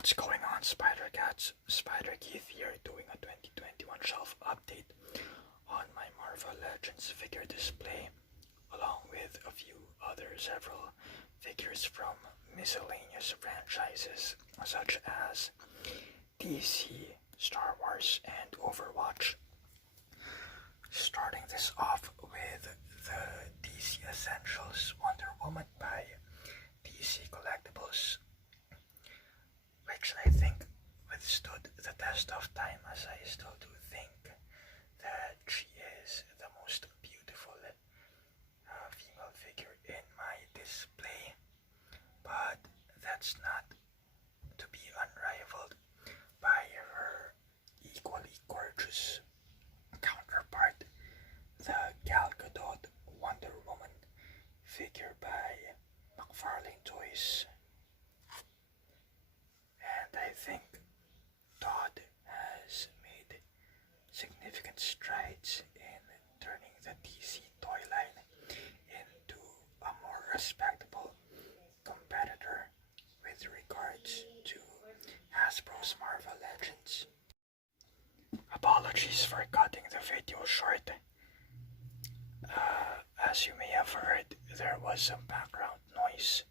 What's going on, Spider Cats? Spider Keith here, doing a 2021 shelf update on my Marvel Legends figure display, along with a few other several figures from miscellaneous franchises such as DC, Star Wars, and Overwatch. Starting this off with the DC Essentials Wonder Woman by DC Collectibles, which I think withstood the test of time, as I still do think that she is the most beautiful female figure in my display, but that's not to be unrivaled by her equally gorgeous counterpart, the Gal Gadot Wonder Woman figure by Farley Toys. And I think Todd has made significant strides in turning the DC toy line into a more respectable competitor with regards to Hasbro's Marvel Legends. Apologies for cutting the video short. As you may have heard, there was some background noise,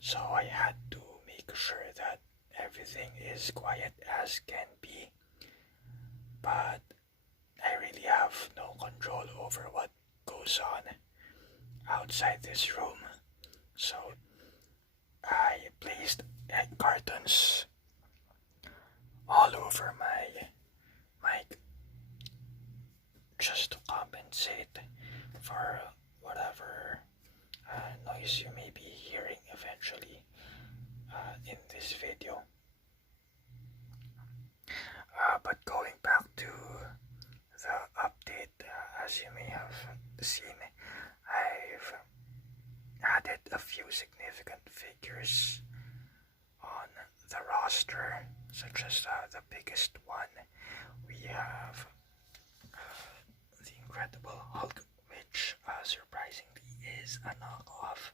so I had to make sure that everything is quiet as can be, but I really have no control over what goes on outside this room, so I placed egg cartons all over my mic just to compensate for whatever noise you may be hearing eventually in this video. But going back to the update, as you may have seen, I've added a few significant figures on the roster, such as the biggest one. We have the Incredible Hulk, which surprisingly is a knockoff.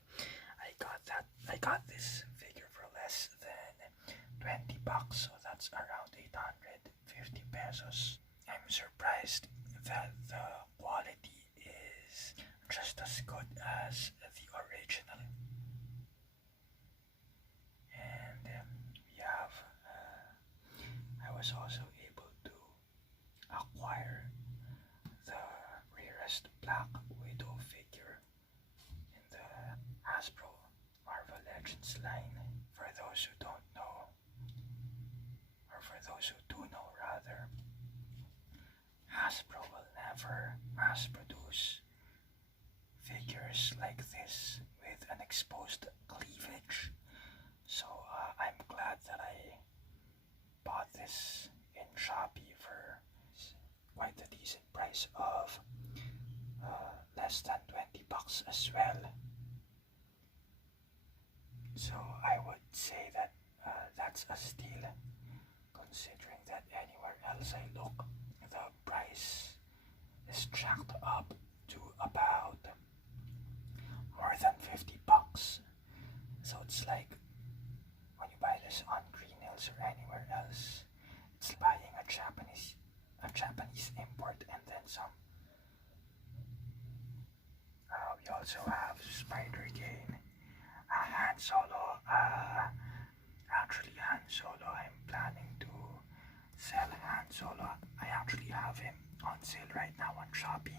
I got this figure for less than $20, so that's around 850 pesos. I'm surprised that the quality is just as good as the original. And we have, I was also able to acquire the rarest Black Widow figure in the Hasbro Marvel Legends line. For those who don't know, or for those who do know rather, Hasbro will never mass produce figures like this with an exposed cleavage. So I'm glad that I bought this in Shopee for quite a decent price of less than $20 as well. So I would say that that's a steal, considering that anywhere else I look, the price is jacked up to about more than $50. So it's like when you buy this on Green Hills or anywhere else, it's buying a Japanese import and then some. We also have Spider-Gane, Han Solo. Actually, Han Solo, I'm planning to sell Han Solo. I actually have him on sale right now on Shopee,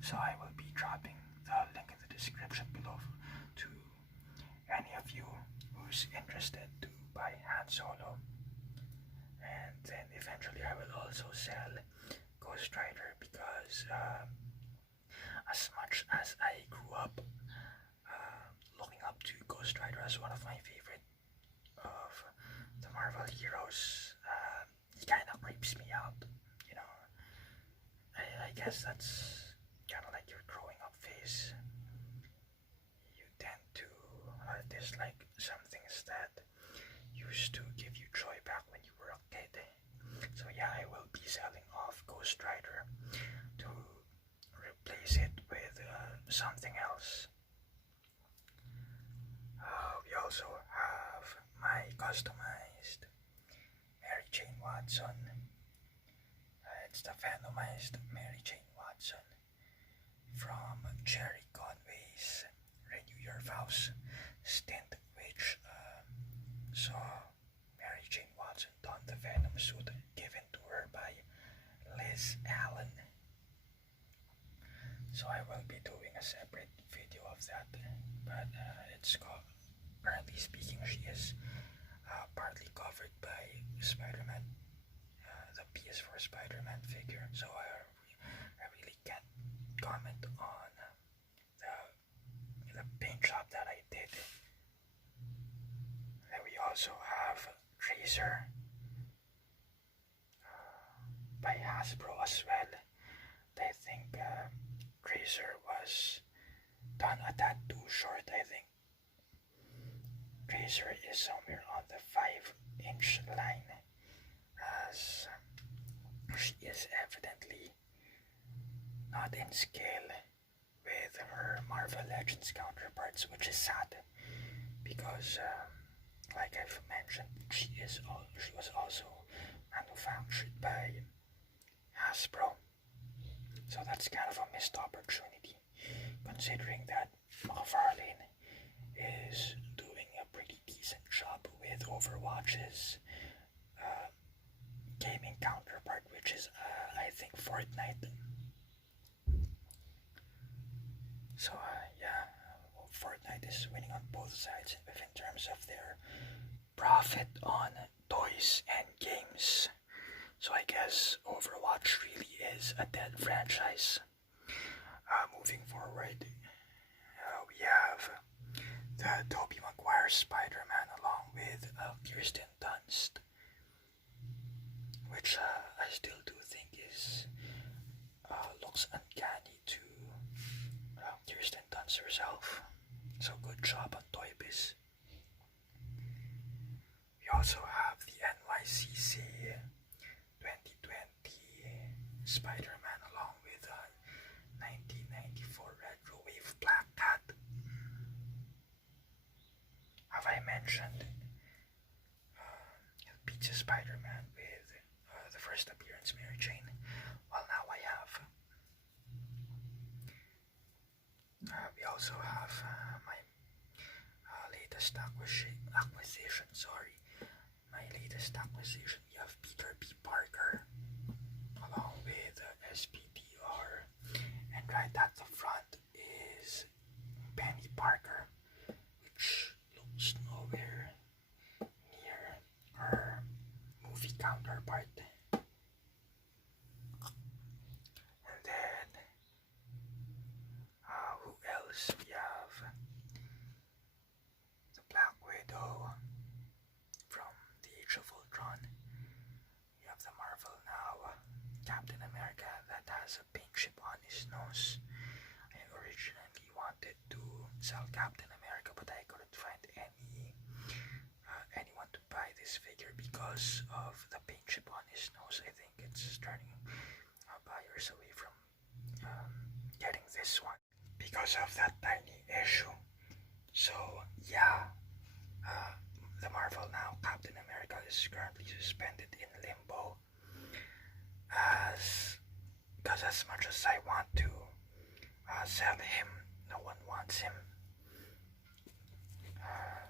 so I will be dropping the link in the description below to any of you who's interested to buy Han Solo. And then eventually I will also sell Ghost Rider, because as much as I grew up looking up to Ghost Rider as one of my favorite of the Marvel heroes, he kind of creeps me out, you know. I guess that's kind of like your growing up phase. You tend to dislike some things that used to give you joy back when you were a kid. So yeah, I will be selling off Ghost Rider to replace it with something else. We also have my customized Jane Watson. It's the Venomized Mary Jane Watson from Jerry Conway's Renew Your Vows stint, which saw Mary Jane Watson don the Venom suit given to her by Liz Allen. So I will be doing a separate video of that, but it's called, currently speaking, she is partly covered by Spider-Man, the PS4 Spider-Man figure, so I really can't comment on the paint job that I did. Then we also have Razer by Hasbro as well. I think Razer was done a tad too short. I think Razer is somewhere on the 5-inch line, as she is evidently not in scale with her Marvel Legends counterparts, which is sad because, like I've mentioned, she was also manufactured by Hasbro, so that's kind of a missed opportunity, considering that Farley is doing a pretty decent job with Overwatch's gaming counterpart, which is I think Fortnite. So yeah, Fortnite is winning on both sides in terms of their profit on toys and games. So I guess Overwatch really is a dead franchise. Moving forward, we have the Tobey Maguire Spider-Man along with Kirsten Dunst, which I still do think is looks uncanny to Kirsten Dunst herself. So good job on Toy Biz. We also have the Nycc 2020 Spider-Man along with 1994 Retro Wave Black Cat. Have I mentioned Pizza Spider-Man with the first appearance Mary Jane? Well, now I have. We also have my latest acquisition. My latest acquisition. We have Peter B. Parker along with SPDR, and right at the front is Penny Parker, which looks nowhere near her movie counterpart. And then who else? We have the Black Widow from the Age of Ultron. We have the Marvel Now Captain America that has a pink chip on his nose. I originally wanted to sell Captain America, but I couldn't find anyone to buy this figure because of the pink chip on his nose. I think it's turning buyers away from getting this one because of that tiny issue. So yeah, the Marvel Now Captain America is currently suspended in limbo, because as much as I want to sell him, no one wants him.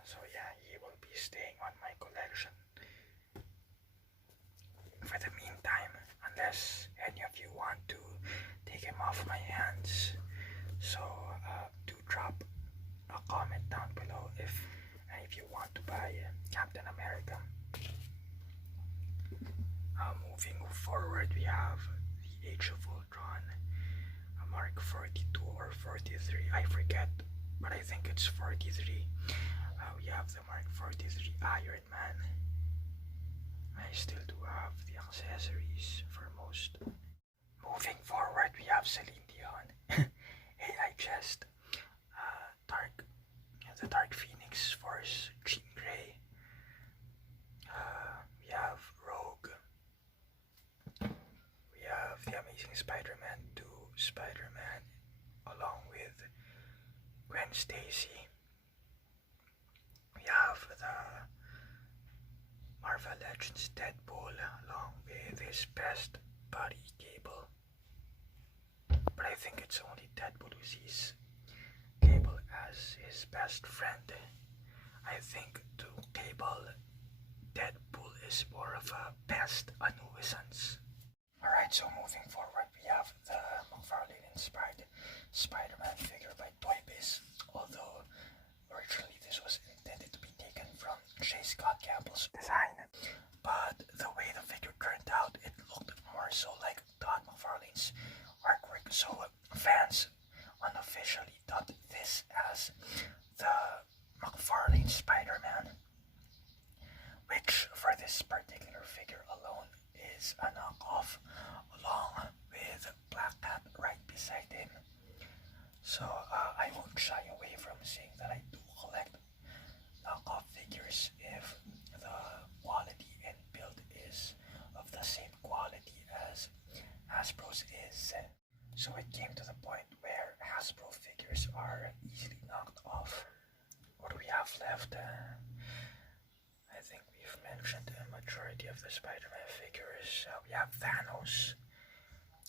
So yeah, he will be staying on my collection for the meantime, unless any of you want to take him off my hands. So do drop a comment down below if you want to buy Captain America. Moving forward, we have the Age of Ultron, Mark 42 or 43, I forget, but I think it's 43. We have the Mark 43 Iron Man. I still do have the accessories for most. Moving forward, we have Celine Dion. Hey, I just the Dark Phoenix Force Jean Grey. We have Rogue. We have the Amazing Spider-Man 2 Spider-Man along with Gwen Stacy. We have the Marvel Legends Deadpool his best buddy Cable. But I think it's only Deadpool who sees Cable as his best friend. I think to Cable, Deadpool is more of a pest, a nuisance. Alright, so moving forward, we have the McFarlane-inspired Spider-Man figure by Toy Biz. Although originally this was intended to be taken from J. Scott Campbell's design, but the way the figure turned out, it looked more so like Todd McFarlane's artwork, so fans unofficially dubbed this as the McFarlane Spider-Man, which for this particular figure alone is a knockoff, along with Black Cat right beside him. So I won't shy away from saying that I do collect knockoff figures if the quality and build is of the same quality as Hasbro's is. So it came to the point where Hasbro figures are easily knocked off. What do we have left? I think we've mentioned the majority of the Spider-Man figures. We have Thanos.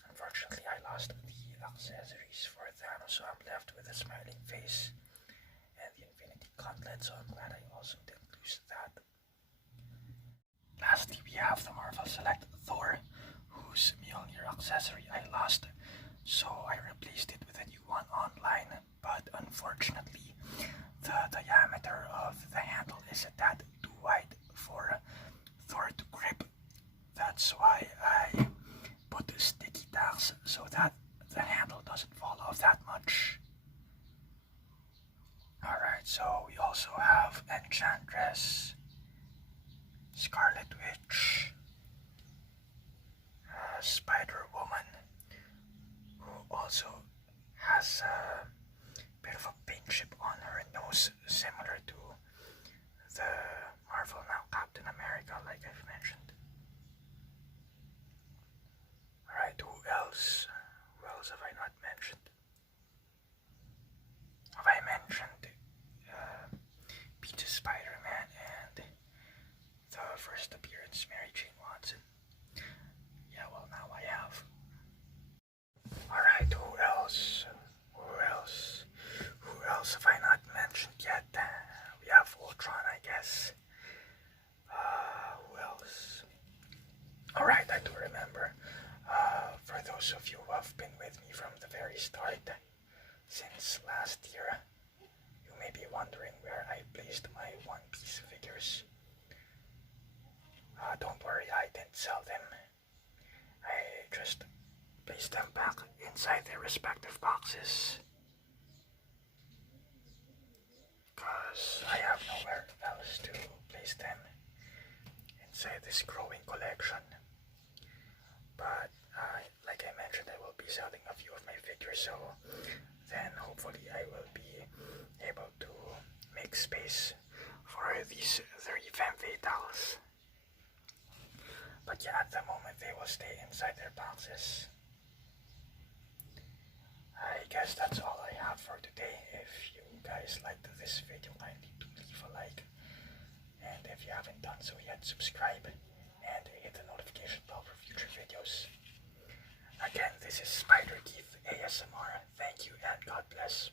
Unfortunately, I lost the accessories for Thanos, so I'm left with a smiling face and the Infinity Gauntlet, so I'm glad I also didn't lose that. Lastly, we have the Marvel Select Thor, whose Mjolnir accessory I lost, so I replaced it with a new one online, but unfortunately, the diameter of the handle is a tad too wide for Thor to grip. That's why I put sticky tacks so that the handle doesn't fall off that much. Alright, so we also have Enchantress, Scarlet Witch, Spider-Woman, who also has a bit of a paint chip on her nose, similar to the Marvel now Captain America, like I've mentioned. Alright, who else? Who else have I not mentioned? Have I mentioned Peter Spider-Man and the first appearance Mary Jane Watson? Yeah, well, now I have. Alright, who else? Who else? Who else have I not mentioned yet? We have Ultron, I guess. Who else? Alright, I do remember. For those of you who have been with me from the very start, since last year, you may be wondering where I placed my One Piece figures. Don't worry, I didn't sell them. I just placed them back inside their respective boxes, because I have nowhere else to place them inside this growing collection. But like I mentioned, I will be selling a few of my figures, so then hopefully I will be able to make space for these 3 femme fatales. But yeah, at the moment they will stay inside their boxes. I guess that's all I have for today. If you guys liked this video, kindly do leave a like. And if you haven't done so yet, subscribe and hit the notification bell for future videos. Again, this is Spider Keith ASMR. Thank you and God bless.